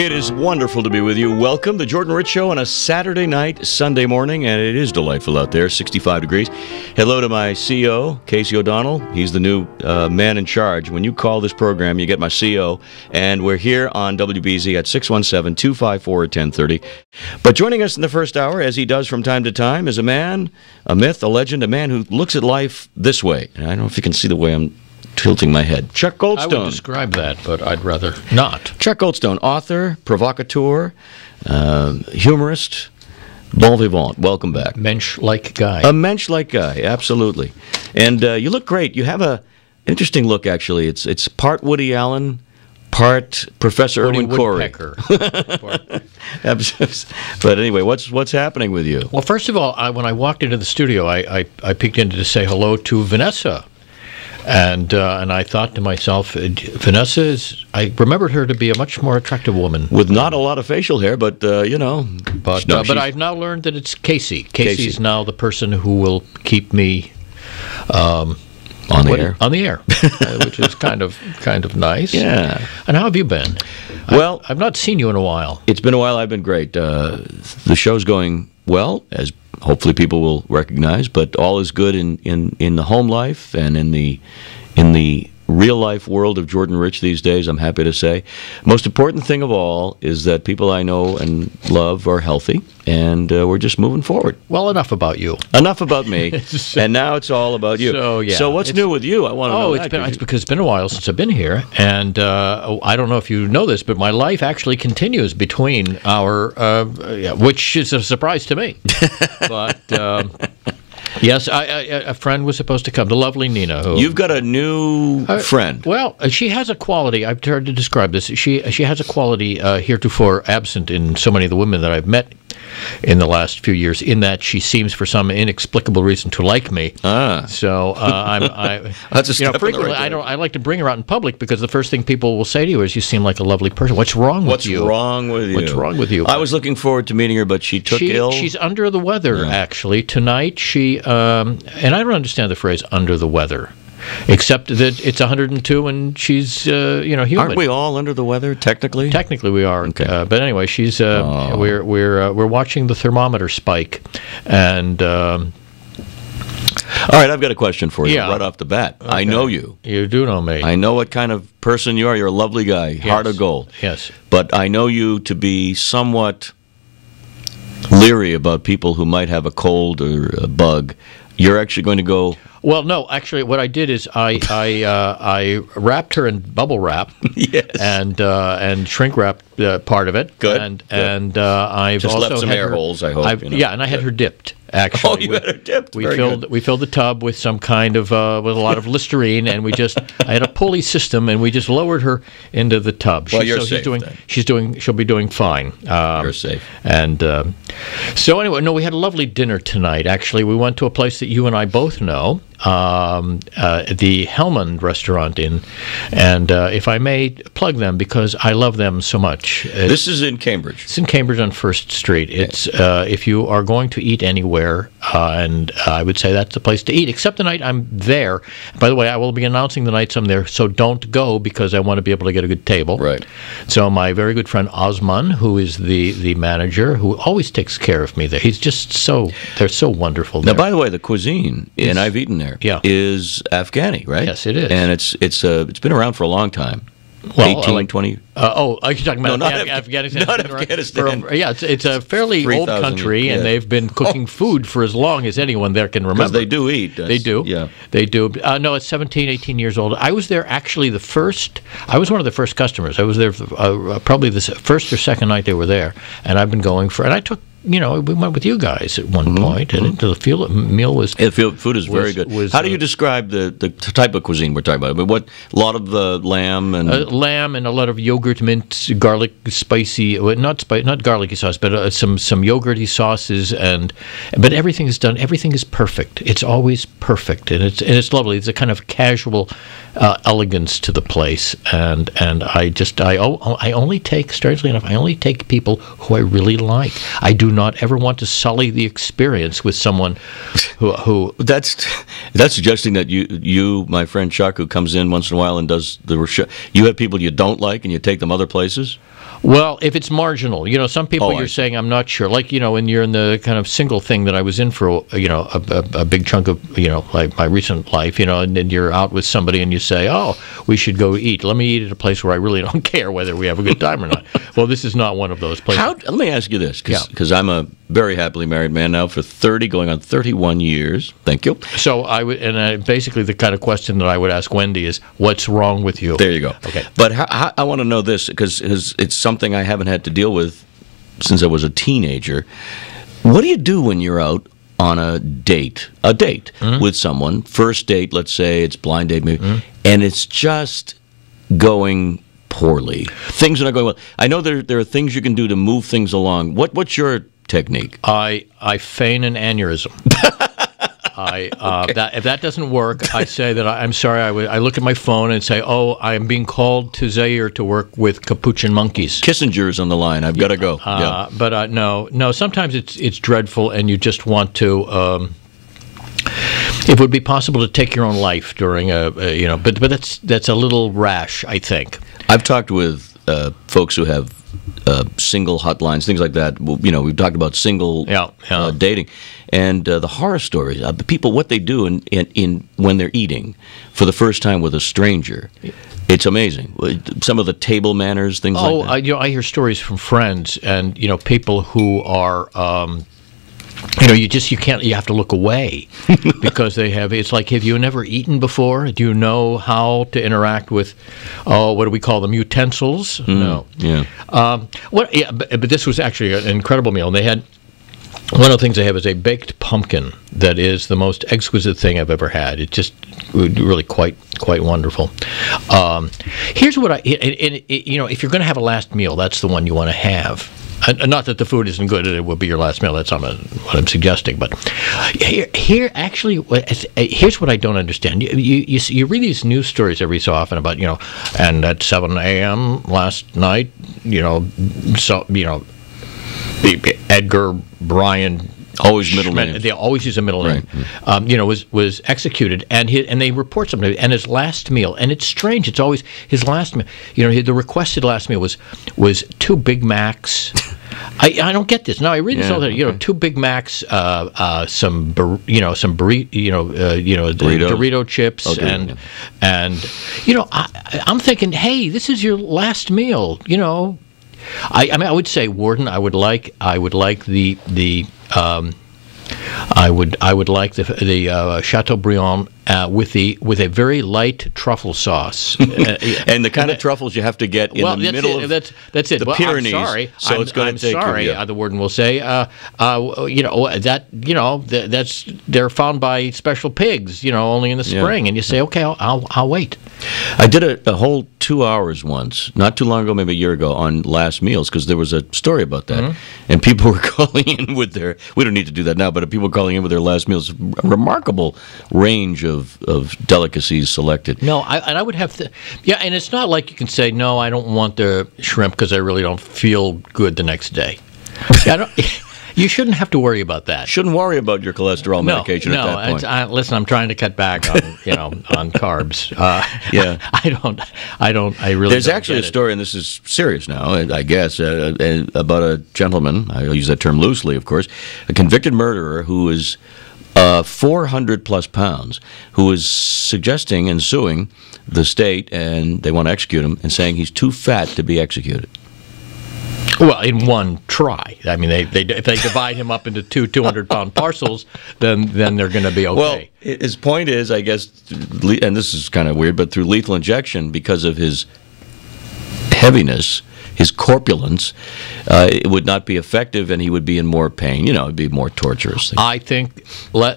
It is wonderful to be with you. Welcome, the Jordan Rich Show on a Saturday night, Sunday morning, and it is delightful out there, 65 degrees. Hello to my CO, Casey O'Donnell. He's the new man in charge. When you call this program, you get my CO, and we're here on WBZ at 617-254-1030. But joining us in the first hour, as he does from time to time, is a man, a myth, a legend, a man who looks at life this way. And I don't know if you can see the way I'm tilting my head. Chuck Goldstone. I would describe that, but I'd rather not. Chuck Goldstone, author, provocateur, humorist, bon vivant. Welcome back. Mensch-like guy. A mensch-like guy, absolutely. And you look great. You have an interesting look, actually. It's part Woody Allen, part Professor Woody Irwin Corey. But anyway, what's happening with you? Well, first of all, when I walked into the studio, I peeked in to say hello to Vanessa. And I thought to myself, Vanessa is, I remembered her to be a much more attractive woman. With not a lot of facial hair, but, you know. But I've now learned that it's Casey. Casey's now the person who will keep me on the air, which is kind of nice. Yeah. And how have you been? Well, I've not seen you in a while. It's been a while. I've been great. The show's going well, as hopefully people will recognize, but all is good in the home life and in the real life world of Jordan Rich these days, I'm happy to say. Most important thing of all is that people I know and love are healthy, and we're just moving forward. Well, enough about you. Enough about me, and now it's all about you. So, yeah. So what's new with you? I want to know that. It's because it's been a while since I've been here, and I don't know if you know this, but my life actually continues between our, which is a surprise to me. But yes, a friend was supposed to come, the lovely Nina. You've got a new friend. Well, she has a quality. I've tried to describe this. She has a quality heretofore absent in so many of the women that I've met in the last few years, in that she seems, for some inexplicable reason, to like me. So that's a step frequently I like to bring her out in public, because the first thing people will say to you is, "You seem like a lovely person. What's wrong with you? What's wrong with you? What's wrong with you?" I was looking forward to meeting her, but she took ill. She's under the weather, actually. Tonight, and I don't understand the phrase "under the weather," except that it's 102 and she's human. Aren't we all under the weather technically? Technically we are. Okay. But anyway, she's we're watching the thermometer spike, and all right, I've got a question for you right off the bat. Okay. I know you. You do know me. I know what kind of person you are. You're a lovely guy, heart of gold. Yes. But I know you to be somewhat leery about people who might have a cold or a bug. You're actually going to go... Well, no. Actually, what I did is I wrapped her in bubble wrap, yes, and shrink wrapped part of it. Good. And I've just also left some air holes. I hope. Yeah, and I had her dipped. Actually, oh, you had her dipped. We filled the tub with some kind of with a lot of Listerine, and I had a pulley system, and we just lowered her into the tub. Well, you're safe. She'll be doing fine. You're safe. And so anyway, no, we had a lovely dinner tonight. Actually, we went to a place that you and I both know, the Hellman restaurant and if I may plug them, because I love them so much. This is in Cambridge. It's in Cambridge on First Street. It's if you are going to eat anywhere, and I would say that's the place to eat, except the night I'm there. By the way, I will be announcing the nights I'm there, so don't go, because I want to be able to get a good table. Right. So my very good friend Osman, who is the manager, who always takes care of me there. He's just they're so wonderful there. Now, by the way, the cuisine, and I've eaten there, is Afghani, right? Yes, it is. And it's been around for a long time. Well, 18, 20... are you talking about Afghanistan? Not Afghanistan. It's a fairly old country, and they've been cooking food for as long as anyone there can remember. Because they do eat. They do. Yeah. They do. No, it's 17, 18 years old. I was there actually I was one of the first customers. I was there probably the first or second night they were there, and I've been going and I took... we went with you guys at one point, and the meal was... food is very good. How do you describe the type of cuisine we're talking about? I mean, a lot of lamb and... lamb and a lot of yogurt, mint, garlic, spicy... not garlicky sauce, but some yogurty sauces, but everything is done... Everything is perfect. It's always perfect, and it's lovely. It's a kind of casual elegance to the place, and I only take, strangely enough, people who I really like. I do do not ever want to sully the experience with someone who That's suggesting that you, my friend Chuck, who comes in once in a while and does you have people you don't like and you take them other places? Well, if it's marginal, some people you're I saying I'm not sure. Like, when you're in the kind of single thing that I was in for, a big chunk of, like my recent life, and then you're out with somebody and you say, oh, we should go eat. Let me eat at a place where I really don't care whether we have a good time or not. Well, this is not one of those places. Let me ask you this, because I'm a very happily married man now for 30, going on 31 years. Thank you. So basically the kind of question that I would ask Wendy is, what's wrong with you? There you go. Okay. But I want to know this, because it's something I haven't had to deal with since I was a teenager. What do you do when you're out on a date with someone, first date, let's say, it's blind date maybe, and it's just going poorly? Things are not going well. I know there are things you can do to move things along. What's your technique? I feign an aneurysm. If that doesn't work, I say that I'm sorry. I look at my phone and say, "Oh, I am being called to Zaire to work with capuchin monkeys." Kissinger's on the line. I've got to go. But no. Sometimes it's dreadful, and you just want to. It would be possible to take your own life during but that's a little rash, I think. I've talked with folks who have single hotlines, things like that. We've talked about single dating, and the horror stories. People, what they do in when they're eating for the first time with a stranger. It's amazing. Some of the table manners, things like that. I hear stories from friends, and people who are. You have to look away because it's like, have you never eaten before? Do you know how to interact with, what do we call them, utensils? No. Yeah. But this was actually an incredible meal. And they had, one of the things they have is a baked pumpkin that is the most exquisite thing I've ever had. It's just really quite wonderful. Here's what if you're going to have a last meal, that's the one you want to have. Not that the food isn't good and it will be your last meal. That's not what I'm suggesting. But here's what I don't understand. You read these news stories every so often about, and at 7 a.m. last night, Edgar Brian. Always middle names. They always use a middle name. Right. Was executed, and they report something. And his last meal, and it's strange. It's always his last meal. The requested last meal was 2 Big Macs. I don't get this. No, I read this all the time. 2 Big Macs, some Dorito chips, and I'm thinking, hey, this is your last meal. I would say, Warden, I would like the Chateaubriand with a very light truffle sauce, and the kind of truffles you have to get in the middle of that's it. The Pyrenees. I'm sorry. It's going to take sorry. you. The warden will say, that's they're found by special pigs, only in the spring, and you say, okay, I'll wait. I did a whole 2 hours once, not too long ago, maybe a year ago, on last meals, because there was a story about that, and people were calling in with their. We don't need to do that now, but people were calling in with their last meals. A remarkable range of delicacies selected. No, I would have to. Yeah, and it's not like you can say, no, I don't want the shrimp because I really don't feel good the next day. You shouldn't have to worry about that. Shouldn't worry about your cholesterol medication at that point. Listen, I'm trying to cut back on on carbs. I really. There's actually a story, and this is serious now, I guess, about a gentleman. I use that term loosely, of course, a convicted murderer who is 400 plus pounds, who is suggesting and suing the state, and they want to execute him, and saying he's too fat to be executed. Well, in one try. I mean, if they divide him up into 200-pound parcels, then they're going to be okay. Well, his point is, I guess, and this is kind of weird, but through lethal injection, because of his heaviness, his corpulence, it would not be effective, and he would be in more pain. It'd be more torturous. I think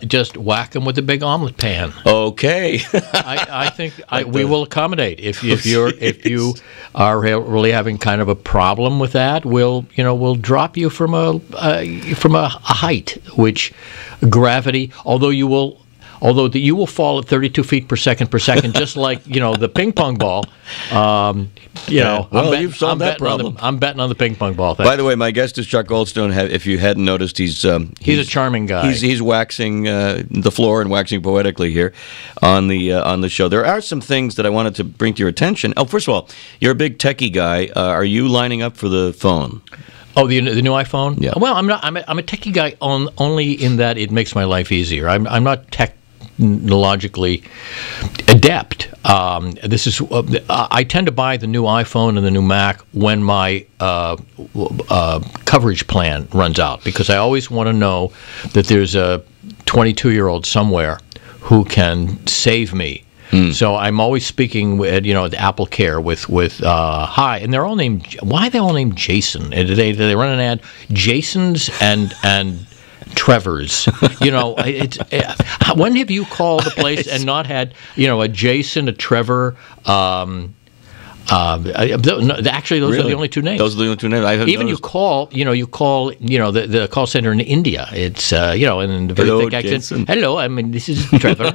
just whack him with a big omelet pan. Okay. I think we will accommodate if you are really having kind of a problem with that. We'll drop you from a height, which gravity. Although although you will fall at 32 feet per second, just like the ping pong ball. Well, you've solved that problem. I'm betting on the ping pong ball. By the way, my guest is Chuck Goldstone. If you hadn't noticed, he's a charming guy. He's waxing the floor and waxing poetically here on the show. There are some things that I wanted to bring to your attention. Oh, first of all, you're a big techie guy. Are you lining up for the phone? Oh, the new iPhone? Yeah. Well, I'm not. I'm a techie guy only in that it makes my life easier. I'm not technologically adept. This is I tend to buy the new iPhone and the new Mac when my coverage plan runs out, because I always want to know that there's a 22-year-old somewhere who can save me. So I'm always speaking with, the Apple Care with hi, and they're all named. Why are they all named Jason? And do they run an ad? Jasons and Trevors. It's when have you called a place and not had a Jason, a Trevor? Actually, those are the only two names. Those are the only two names. Even you call the call center in India. It's and in the very Hello, thick accent. Jason. Hello, this is Trevor.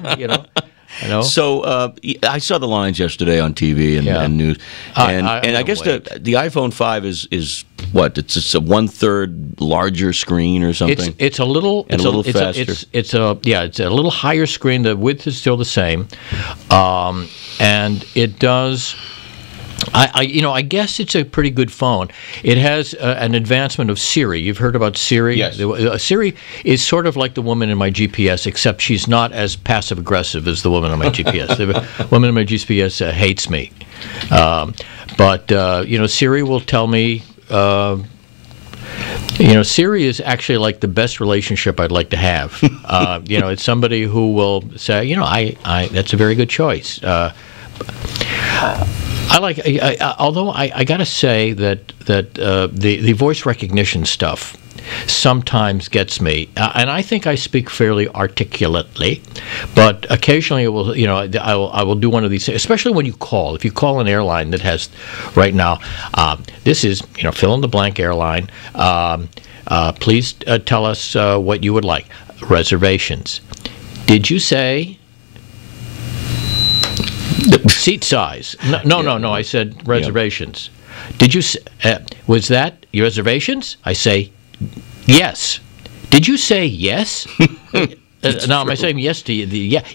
So I saw the lines yesterday on TV and news, and I guess the iPhone 5 is what? It's a 1/3 larger screen or something. It's a little faster. It's a little higher screen. The width is still the same, and it does. I guess it's a pretty good phone. It has an advancement of Siri. You've heard about Siri? Yes. Siri is sort of like the woman in my GPS, except she's not as passive-aggressive as the woman in my GPS. The woman in my GPS hates me. But Siri will tell me... Siri is actually like the best relationship I'd like to have. It's somebody who will say, that's a very good choice. Although I got to say that the voice recognition stuff sometimes gets me, and I think I speak fairly articulately, but occasionally it will, I will do one of these, especially when you call. If you call an airline that has, right now, this is fill in the blank airline. Please tell us what you would like. Reservations. Did you say? Seat size. No. I said reservations. Did you? Was that your reservations? I say yes. Did you say yes? Now, am I saying yes to you?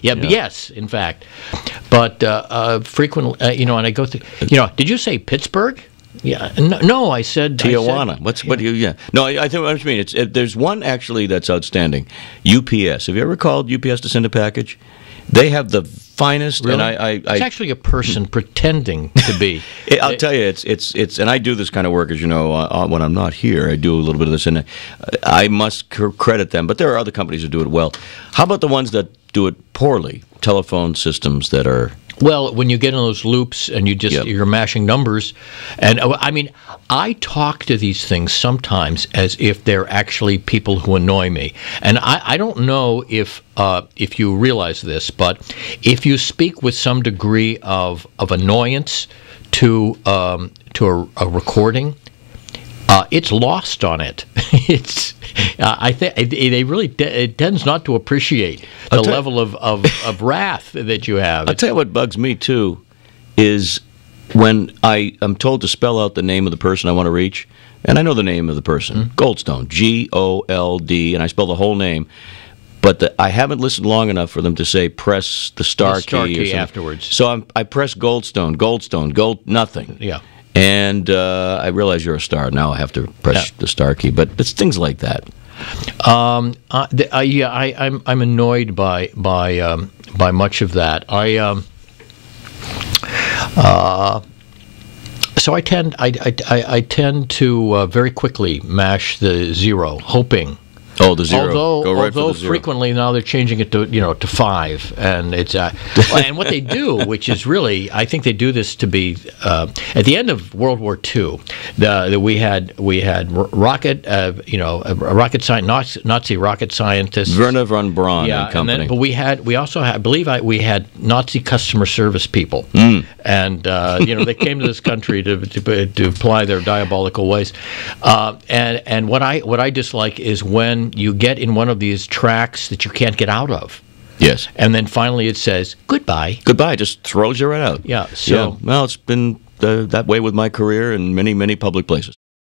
Yes, in fact. But frequently, and I go through. Did you say Pittsburgh? Yeah. No, I said Tijuana. No, I think what you mean. There's one actually that's outstanding. UPS. Have you ever called UPS to send a package? They have the finest, really? And it's actually a person pretending to be. I'll tell you, it's, and I do this kind of work, as you know, when I'm not here. I do a little bit of this, and I must credit them. But there are other companies that do it well. How about the ones that do it poorly? Telephone systems that are. Well, when you get in those loops and you're mashing numbers, and I talk to these things sometimes as if they're actually people who annoy me, and I don't know if you realize this, but if you speak with some degree of annoyance to a recording, it's lost on it. I think it tends not to appreciate the level of wrath that you have. I'll tell you what bugs me too is when I am told to spell out the name of the person I want to reach, and I know the name of the person, Goldstone, Gold, and I spell the whole name, but I haven't listened long enough for them to say press the star key afterwards. So I press Gold, nothing. Yeah. And I realize you're a star. Now I have to press the star key. But it's things like that. I'm annoyed by much of that. So I tend to very quickly mash the 0, hoping. Oh, the 0. Although frequently now they're changing it to 5, and it's and what they do, which is really, I think they do this to be at the end of World War II, we had rocket Nazi rocket scientists, Werner von Braun and company. But we also had, I believe we had Nazi customer service people, and they came to this country to apply their diabolical ways, and what I dislike is when you get in one of these tracks that you can't get out of. Yes. And then finally it says, goodbye. Goodbye. Just throws you right out. Yeah. So, Well, it's been that way with my career in many, many public places.